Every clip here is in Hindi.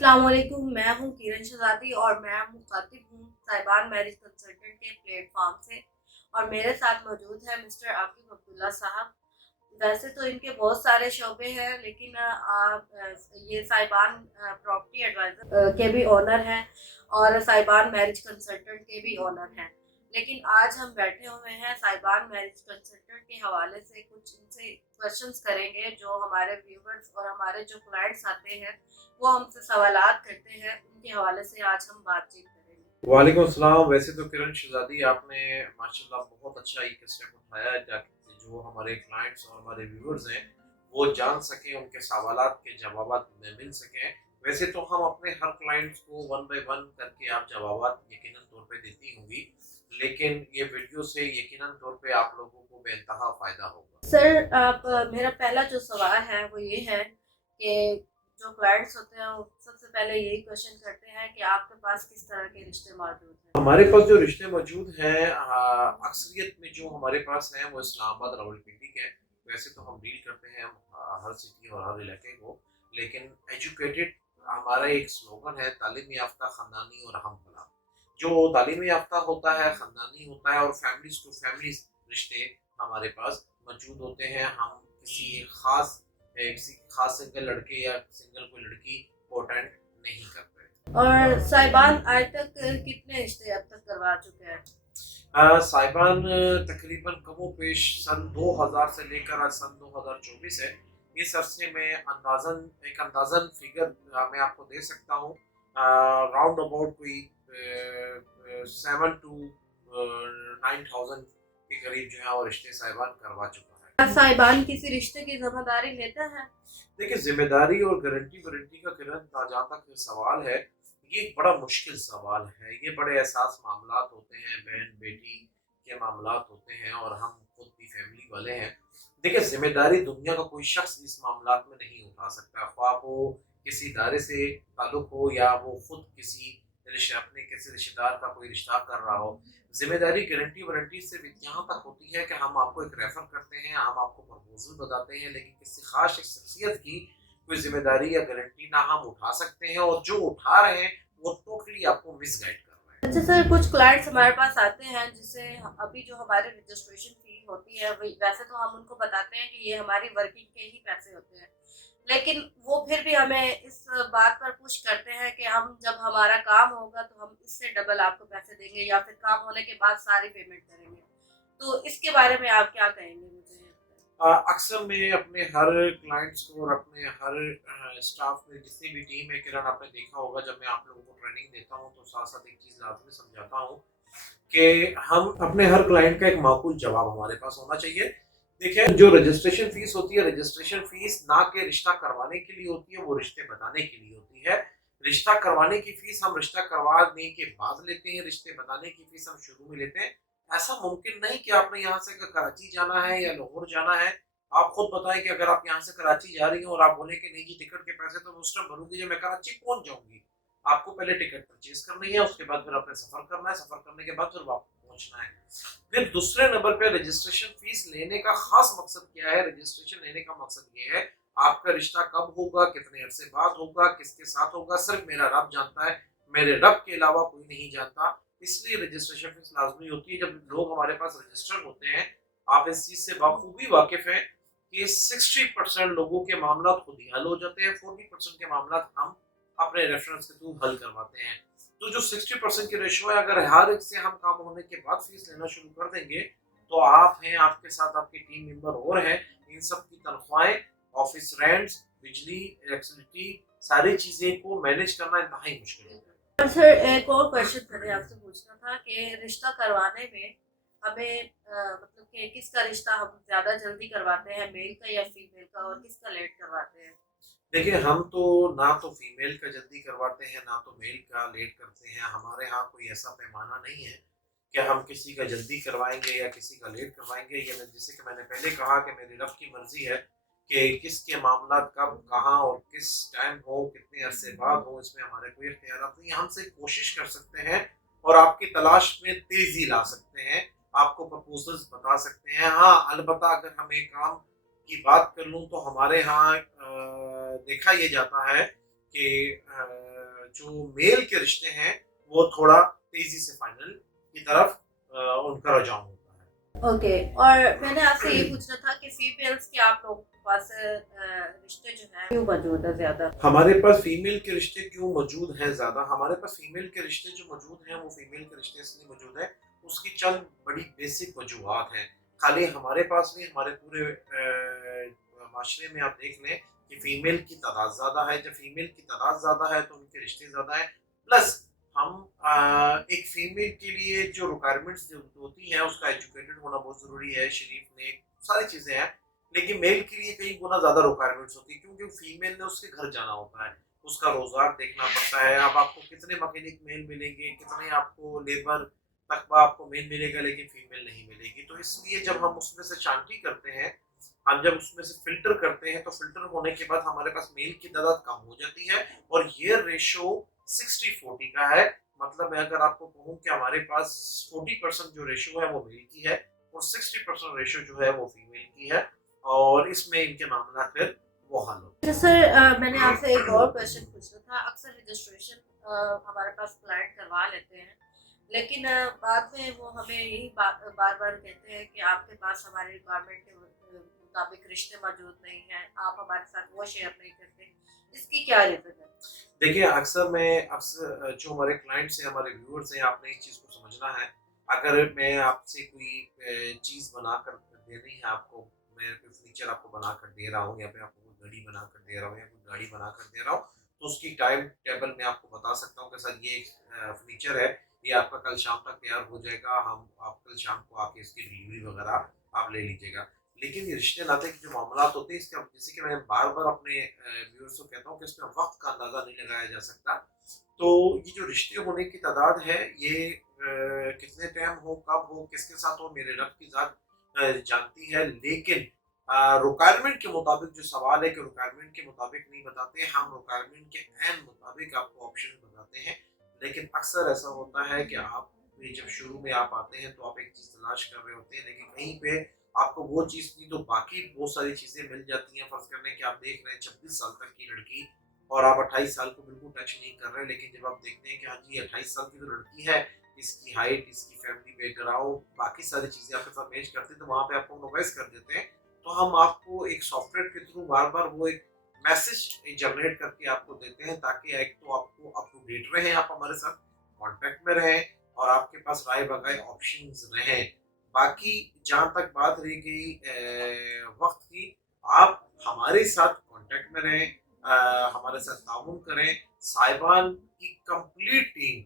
अस्सलाम वालेकुम। मैं हूँ किरण शहजादी और मैं मुखातिब हूँ साहिबान मैरिज कंसल्टेंट के प्लेटफॉर्म से। और मेरे साथ मौजूद है मिस्टर आकिब अब्दुल्ला साहब। वैसे तो इनके बहुत सारे शोबे हैं, लेकिन ये साहिबान प्रॉपर्टी एडवाइजर के भी ओनर हैं और साहिबान मैरिज कंसल्टेंट के भी ओनर हैं। लेकिन आज हम बैठे हुए हैं साहिबान मैरिज कंसल्टेंट के हवाले से कुछ इनसे क्वेश्चंस करेंगे, जो हमारे व्यूवर्स और हमारे जो क्लाइंट्स आते हैं वो हमसे सवालात करते हैं। उनके हवाले से आज हम बातचीत करेंगे। वालेकुम अस्सलाम। वैसे तो किरण शहजादी आपने माशाल्लाह बहुत अच्छा एक स्टेप उठाया है ताकि जो हमारे क्लाइंट्स और हमारे व्यूअर्स हैं वो जान सकें, उनके सवालात के जवाबात में मिल सकें। वैसे तो हम अपने हर क्लाइंट्स को वन बाय वन करके आप जवाबात यकीनन तौर पे देती होंगी, लेकिन ये वीडियो से यकीनन तौर पे आप लोगों को बेइंतहा फ़ायदा होगा। सर, आप मेरा पहला जो सवाल है वो ये है कि जो क्लाइंट्स होते हैं वो सबसे पहले यही क्वेश्चन करते हैं कि आपके पास किस तरह के रिश्ते मौजूद हैं। हमारे पास जो रिश्ते मौजूद हैं, अक्सरियत में जो हमारे पास हैं वो इस्लामाबाद रावलपिंडी के हैं। वैसे तो हम डील करते हैं हर सिटी और हर इलाके को, लेकिन एजुकेटेड हमारा एक स्लोगन है, तालीम याफ्ता, ख़ानदानी और हम भला। जो तालीम याफ्ता होता है, ख़ानदानी होता है और फैमिलीज़ टू फैमिलीज़ रिश्ते हमारे पास मौजूद होते हैं। हम किसी ख़ास सिंगल लड़के या सिंगल कोई लड़की को अटेंड नहीं करते। और साहिबान आज तक कितने रिश्ते अब तक करवा चुके हैं? साहिबान तकरीबन कमोपेश सन 2000 से लेकर आज सन 2024 है। इस अरसे में एक अंदाज़न फिगर मैं आपको दे सकता हूँ। राउंड अबाउट कोई 7 टू 9,000 के करीब जो है वो रिश्ते साहिबान करवा चुका है। क्या साहिबान किसी रिश्ते की जिम्मेदारी लेता है? देखिए, जिम्मेदारी और गारंटी वारंटी का किरण जहाँ तक सवाल है, ये एक बड़ा मुश्किल सवाल है। ये बड़े एहसास मामलात होते हैं, बहन बेटी के मामलात होते हैं और हम खुद भी फैमिली वाले हैं। देखिए, जिम्मेदारी दुनिया का कोई शख्स इस मामलात में नहीं उठा सकता, ख्वाह वो किसी इदारे से ताल्लुक हो या वो खुद अपने किसी रिश्तेदार का कोई रिश्ता कर रहा हो। जिम्मेदारी गारंटी वारंटी सिर्फ यहाँ तक होती है कि हम आपको एक रेफर करते हैं, हम आपको प्रपोजल बताते हैं, लेकिन किसी खास एक शख्सियत की कोई जिम्मेदारी या गारंटी ना हम उठा सकते हैं, और जो उठा रहे हैं वो टोटली आपको मिसगाइड कर रहे हैं। अच्छा सर, कुछ क्लाइंट्स हमारे पास आते हैं जिससे अभी जो हमारे रजिस्ट्रेशन फी होती है वैसे तो हम उनको बताते हैं कि ये हमारी वर्किंग के ही पैसे होते हैं, लेकिन वो फिर भी हमें इस बात पर पुश करते हैं कि हम जब हमारा काम होगा तो हम इससे डबल आपको पैसे देंगे या फिर काम होने के बाद सारी पेमेंट करेंगे। तो इसके बारे में आप क्या कहेंगे मुझे? अक्सर मैं अपने हर क्लाइंट्स को और अपने हर स्टाफ में जितनी भी टीम है, किरण आपने देखा होगा जब मैं आप लोगों को ट्रेनिंग देता हूँ तो साथ साथ एक चीज़ लाजमी समझाता हूँ कि हम अपने हर क्लाइंट का एक माकूल जवाब हमारे पास होना चाहिए। देखिए, जो रजिस्ट्रेशन फीस होती है, रजिस्ट्रेशन फीस ना के रिश्ता करवाने के लिए होती है, वो रिश्ते बताने के लिए होती है। रिश्ता करवाने की फीस हम रिश्ता करवाने के बाद लेते हैं, रिश्ते बताने की फीस हम शुरू में लेते हैं। ऐसा मुमकिन नहीं कि आपने यहाँ से अगर कराची जाना है या लाहौर जाना है, आप खुद बताएं कि अगर आप यहाँ से कराची जा रही हैं और आप बोले कि नहीं जी, टिकट के पैसे तो मैं उस टाइम भरूंगी जब मैं कराची पहुंच जाऊंगी। आपको पहले टिकट परचेज करनी है, उसके बाद फिर आपने सफर करना है, सफर करने के बाद फिर वापस पहुंचना है। फिर दूसरे नंबर पे रजिस्ट्रेशन फीस लेने का खास मकसद क्या है? रजिस्ट्रेशन लेने का मकसद ये है, आपका रिश्ता कब होगा, कितने अरसे बाद होगा, किसके साथ होगा, सिर्फ मेरा रब जानता है, मेरे रब के अलावा कोई नहीं जानता। इसलिए रजिस्ट्रेशन फीस लाजमी होती है। जब लोग हमारे पास रजिस्टर्ड होते हैं, आप इस चीज से बखूबी वाकिफ हैं कि 60% लोगों के मामला खुद ही हल हो जाते हैं, 40% के मामला हम अपने रेफरेंस के थ्रू हल करवाते हैं। तो जो 60% की रेशो है, अगर हर एक से हम काम होने के बाद फीस लेना शुरू कर देंगे, तो आप हैं, आपके साथ आपके टीम मेंबर और हैं, इन सब की तनख्वाहें, ऑफिस रेंट्स, बिजली, इलेक्ट्रिसिटी, सारी चीजें को मैनेज करना इंतहाई मुश्किल है। और सर, एक और क्वेश्चन मैंने आपसे पूछना था कि रिश्ता करवाने में हमें मतलब कि किसका रिश्ता हम ज्यादा जल्दी करवाते हैं, मेल का या फीमेल का, और किसका लेट करवाते हैं? देखिए, हम तो ना तो फीमेल का जल्दी करवाते हैं, ना तो मेल का लेट करते हैं। हमारे यहाँ कोई ऐसा पैमाना नहीं है कि हम किसी का जल्दी करवाएंगे या किसी का लेट करवाएंगे। ये जैसे कि मैंने पहले कहा कि मेरी रब की मर्जी है कि किसके मामला कब, कहाँ और किस टाइम हो, कितने अरसे बाद हो, इसमें हमारे कोई इख्तियार नहीं है। हम सिर्फ कोशिश कर सकते हैं और आपकी तलाश में तेजी ला सकते हैं, आपको प्रपोजल्स बता सकते हैं। हाँ, अलबत्ता अगर हमें काम की बात कर लूँ तो हमारे यहाँ देखा ये जाता है कि जो मेल के रिश्ते हैं वो थोड़ा तेजी से फाइनल की तरफ उनका रुझान होता है। ओके। और मैंने आपसे ये पूछना था कि फीमेल्स के आप लोगों के पास रिश्ते जो हैं क्यों मौजूद है ज़्यादा? हमारे पास फीमेल के रिश्ते क्यों मौजूद हैं ज़्यादा? हमारे पास फीमेल के रिश्ते जो मौजूद हैं, वो फीमेल के रिश्ते इसलिए मौजूद हैं, उसकी चंद बड़ी बेसिक वजूहात हैं। खाली हमारे पास नहीं, हमारे पूरे माशरे में आप देख लें कि फीमेल की तादाद ज़्यादा है। जब फीमेल की तादाद ज़्यादा है तो उनके रिश्ते ज़्यादा हैं। प्लस हम एक फीमेल के लिए जो रिक्वायरमेंट्स जो होती हैं, उसका एजुकेटेड होना बहुत ज़रूरी है, शरीफ, नेक, सारी चीज़ें हैं। लेकिन मेल के लिए कई गुना ज़्यादा रिक्वायरमेंट्स होती है, क्योंकि फीमेल ने उसके घर जाना होता है, उसका रोज़गार देखना पड़ता है। अब आपको कितने मैकेनिक मेल मिलेंगे, कितने आपको लेबर तकबा आपको मेल मिलेगा, लेकिन फीमेल नहीं मिलेगी। तो इसलिए जब हम उसमें से शांति करते हैं, हम जब उसमें से फ़िल्टर करते हैं, तो फ़िल्टर होने के बाद हमारे पास मेल की तादाद कम हो जाती है और ये रेशो 60-40 का है। मतलब मैं अगर आपको कहूँ कि हमारे पास 40% जो रेशो है वो मेल की है और 60% रेशो जो है वो फीमेल की है, और इसमें इनके मामला फिर वो हल होते अच्छा सर, मैंने आपसे एक और क्वेश्चन पूछना था। अक्सर रजिस्ट्रेशन हमारे पास क्लाइंट करवा लेते हैं, लेकिन बाद में वो हमें यही बार बार कहते हैं कि आपके पास हमारी रिक्वायरमेंट के मुताबिक रिश्ते मौजूद नहीं हैं, आप हमारे साथ वो शेयर नहीं करते। इसकी क्या रीज़न है? देखिए, अक्सर जो हमारे क्लाइंट्स हैं, हमारे व्यूअर्स हैं, आपने एक चीज़ को समझना है। अगर मैं आपसे कोई चीज़ बनाकर देनी है आपको, मैं कोई फर्नीचर आपको बनाकर दे रहा हूँ या मैं आपको कोई घड़ी बनाकर दे रहा हूँ या कोई गाड़ी बनाकर दे रहा हूँ, तो उसकी टाइम टेबल मैं आपको बता सकता हूँ कि सर ये फर्नीचर है, ये आपका कल शाम तक तैयार हो जाएगा, आप कल शाम को आके इसकी डिलीवरी वगैरह आप ले लीजिएगा। लेकिन ये रिश्ते नाते के जो मामलात होते हैं, इसका जैसे कि मैं बार-बार अपने व्यूअर्स को कहता हूँ कि इसमें वक़्त का अंदाज़ा नहीं लगाया जा सकता। तो ये जो रिश्ते होने की तादाद है, ये कितने टाइम हो, कब हो, किसके साथ हो, मेरे रब की ज़ात जानती है। लेकिन रिक्वायरमेंट के मुताबिक जो सवाल है कि रिक्वायरमेंट के मुताबिक नहीं बताते, हम रिक्वायरमेंट के ऐन मुताबिक आपको ऑप्शन बताते हैं। लेकिन अक्सर ऐसा होता है कि आप ये जब शुरू में आप आते हैं तो आप एक चीज़ तलाश कर रहे होते हैं, लेकिन कहीं पे आपको वो चीज़ नहीं तो बाकी बहुत सारी चीज़ें मिल जाती हैं। फ़र्ज़ करें कि आप देख रहे हैं 26 साल तक की लड़की और आप 28 साल को बिल्कुल टच नहीं कर रहे, लेकिन जब आप देखते हैं कि हाँ जी, ये 28 साल की तो लड़की है, इसकी हाइट, इसकी फैमिली बैकग्राउंड, बाकी सारी चीज़ें आपके साथ मैच करती हैं, तो वहाँ पे आपको नोटिस कर देते हैं। तो हम आपको एक सॉफ्टवेयर के थ्रू बार-बार वो एक मैसेज जनरेट करके आपको देते हैं, ताकि एक तो आपको अप टू डेट रहें, आप हमारे साथ कॉन्टैक्ट में रहें और आपके पास राय बगाए ऑप्शंस रहें। बाकी जहाँ तक बात रह गई वक़्त की, आप हमारे साथ कॉन्टैक्ट में रहें, हमारे साथ ताउन करें। साहिबान की कंप्लीट टीम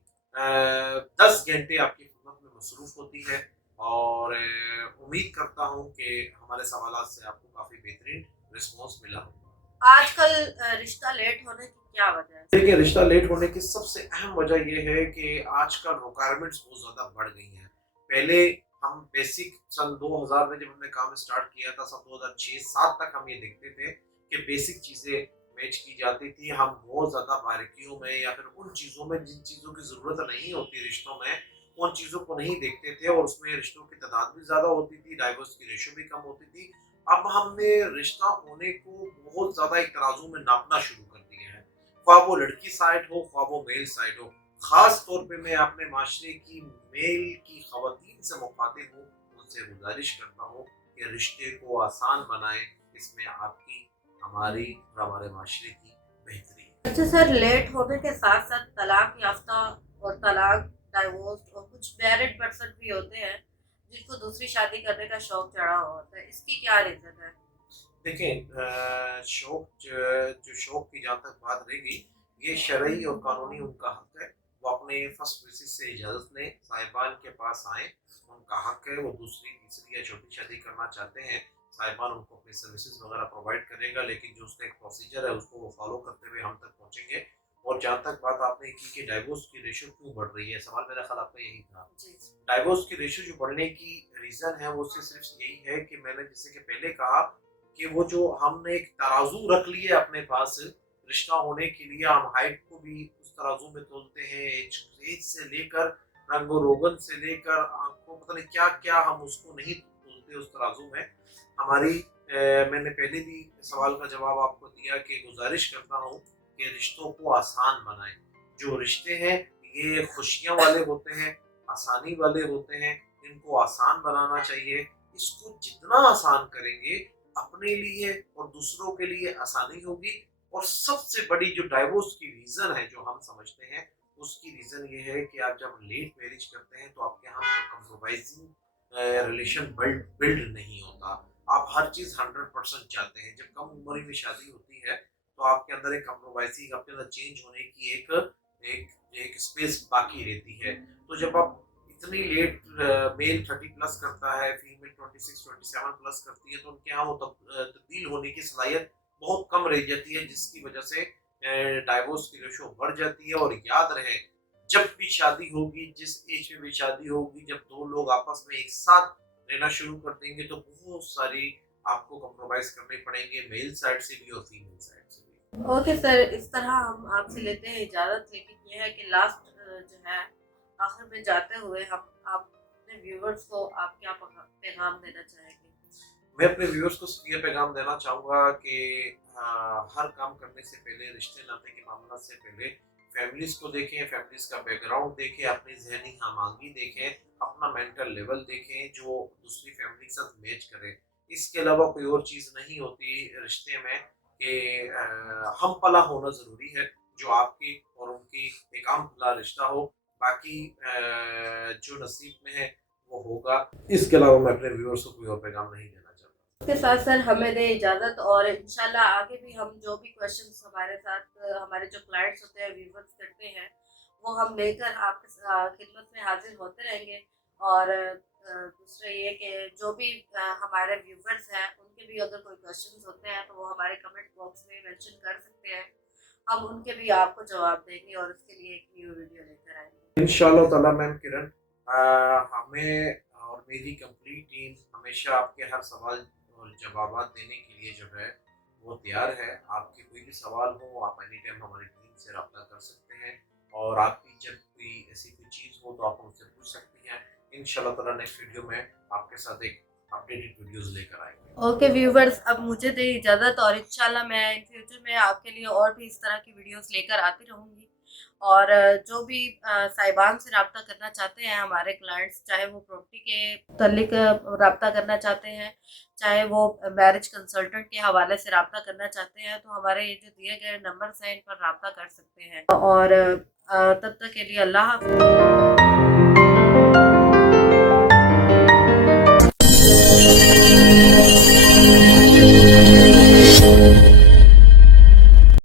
10 घंटे आपकी खिदमत में मसरूफ़ होती है और उम्मीद करता हूँ कि हमारे सवालात से आपको काफ़ी बेहतरीन रिस्पॉन्स मिला होगा। आजकल रिश्ता लेट होने की क्या वजह है? देखिए, रिश्ता लेट होने की सबसे अहम वजह ये है कि आजकल रिक्वायरमेंट्स बहुत ज़्यादा बढ़ गई हैं। पहले हम बेसिक सन 2000 में जब हमने काम स्टार्ट किया था, सन 2006-7 तक हम ये देखते थे कि बेसिक चीज़ें मैच की जाती थी। हम बहुत ज़्यादा बारीकियों में या फिर उन चीज़ों में जिन चीज़ों की ज़रूरत नहीं होती रिश्तों में, उन चीज़ों को नहीं देखते थे और उसमें रिश्तों की तादाद भी ज़्यादा होती थी, डाइवोर्स की रेशो भी कम होती थी। अब हमने रिश्ता होने को बहुत ज़्यादा एक तराजू में नापना शुरू कर दिया है। ख्वाह वो लड़की साइड हो, ख्वाह वो मेल साइड हो। ख़ास तौर पे मैं अपने माशरे की मेल की ख़वातीन से मुखातिब हूँ, उनसे गुज़ारिश करता हूँ कि रिश्ते को आसान बनाएँ, इसमें आपकी, हमारी और हमारे माशरे की बेहतरी है। अच्छा सर, लेट होने के साथ साथ तलाक याफ्ता और तलाक, डाइवोर्स और कुछ मैरिड पर्सन भी होते हैं जिनको दूसरी शादी करने का शौक चढ़ा हुआ होता है। इसकी क्या रीज़न है? देखें, जो शौक की जहाँ तक बात रह गई, ये शरई और कानूनी उनका हक है। वो अपने फर्स्ट मिसेस से इजाज़त लें, साहिबान के पास आएँ, उनका हक है। वो दूसरी, तीसरी या चौथी शादी करना चाहते हैं, साहिबान उनको अपनी सर्विसेज वगैरह प्रोवाइड करेगा, लेकिन जो उसका एक प्रोसीजर है उसको वो फॉलो करते हुए हम तक पहुँचेंगे। और जहाँ तक बात आपने की कि डाइवोर्स की रेशो क्यों बढ़ रही है, सवाल मेरा ख्याल आपका यही था। जी। डाइवोर्स की रेशो जो बढ़ने की रीज़न है, वो सिर्फ यही है कि मैंने जैसे कि पहले कहा कि वो जो हमने एक तराजू रख लिया अपने पास रिश्ता होने के लिए, हम हाइट को भी उस तराजू में तोलते हैं, एज से लेकर रंगो रोगन से लेकर आंखों, पता नहीं क्या क्या हम उसको नहीं तोलते उस तराजू में। हमारी मैंने पहले भी सवाल का जवाब आपको दिया कि गुजारिश करता हूँ कि रिश्तों को आसान बनाएं। जो रिश्ते हैं ये खुशियां वाले होते हैं, आसानी वाले होते हैं, इनको आसान बनाना चाहिए। इसको जितना आसान करेंगे अपने लिए और दूसरों के लिए आसानी होगी। और सबसे बड़ी जो डाइवोर्स की रीजन है जो हम समझते हैं, उसकी रीजन ये है कि आप जब लेट मैरिज करते हैं तो आपके यहाँ कंप्रोमाइजिंग रिलेशन बिल्ड नहीं होता। आप हर चीज 100% चाहते हैं। जब कम उम्र में शादी होती है तो आपके अंदर एक कंप्रोमाइजिंग, आपके अंदर चेंज होने की एक एक स्पेस बाकी रहती है। तो जब आप इतनी लेट, मेल 30 प्लस करता है, फीमेल 26-27 प्लस करती है, तो उनके यहाँ वो तब्दील होने की सलाहियत बहुत कम रह जाती है, जिसकी वजह से डाइवोर्स की रेशो बढ़ जाती है। और याद रहे, जब भी शादी होगी, जिस एज में भी शादी होगी, जब दो लोग आपस में एक साथ रहना शुरू कर देंगे तो बहुत सारी आपको कॉम्प्रोमाइज करने पड़ेंगे, मेल साइड से भी और फीमेल साइड से भी। ओके सर, इस तरह हम आपसे लेते हैं इजाज़त, लेकिन ये है कि लास्ट जो है आखिर में जाते हुए हम आप अपने व्यूवर्स को आप क्या पैगाम देना चाहेंगे? मैं अपने व्यूअर्स को ये पैगाम देना चाहूँगा कि हर काम करने से पहले, रिश्ते नाते के मामला से पहले फैमिलीज़ को देखें, फैमिलीज़ का बैकग्राउंड देखें, अपनी ज़हनी हम-आहंगी देखें, अपना मेंटल लेवल देखें जो दूसरी फैमिली के साथ मैच करे। इसके अलावा कोई और चीज़ नहीं होती रिश्ते में कि हम-पला होना ज़रूरी है, जो आपकी और उनकी एक हम-पला रिश्ता हो। बाकी जो नसीब में है वो होगा। इसके अलावा मैं अपने व्यूअर्स को कोई और पैगाम नहीं देना चाहता। इसके साथ सर हमें दें इजाज़त, और इंशाल्लाह आगे भी हम जो भी क्वेश्चंस हमारे साथ हमारे जो क्लाइंट्स होते हैं, व्यूवर्स करते हैं, वो हम लेकर आपके खिदमत में हाजिर होते रहेंगे। और दूसरा ये कि जो भी हमारे व्यूवर्स हैं उनके भी अगर कोई क्वेश्चंस होते हैं तो वो हमारे कमेंट बॉक्स में मेंशन कर सकते हैं, हम उनके भी आपको जवाब देंगे और उसके लिए एक न्यू वीडियो लेकर आएंगे इंशाल्लाह ताला। मैम किरण, हमें और मेरी कंप्लीट टीम हमेशा आपके हर सवाल और जवाब देने के लिए जो है वो तैयार है। आपके कोई भी सवाल हो आप एनी टाइम हमारी टीम से रब्ता कर सकते हैं, और आपकी जब कोई ऐसी कोई चीज़ हो तो आप हमसे पूछ सकती हैं। इंशाल्लाह ताला नेक्स्ट वीडियो में आपके साथ एक अपडेटेड वीडियोस लेकर आएंगे। ओके व्यूवर्स, अब मुझे दे इजाज़त, और इंशाल्लाह मैं इन फ्यूचर में आपके लिए और भी इस तरह की वीडियोस लेकर आती रहूँगी। और जो भी साहिबान से रब्ता करना चाहते हैं हमारे क्लाइंट्स, चाहे वो प्रॉपर्टी के मुतल्लिक रब्ता करना चाहते हैं, चाहे वो मैरिज कंसल्टेंट के हवाले से रब्ता करना चाहते हैं, तो हमारे ये जो दिए गए नंबर्स हैं इन पर रब्ता कर सकते हैं। और तब तक के लिए अल्लाह हाफ़िज़।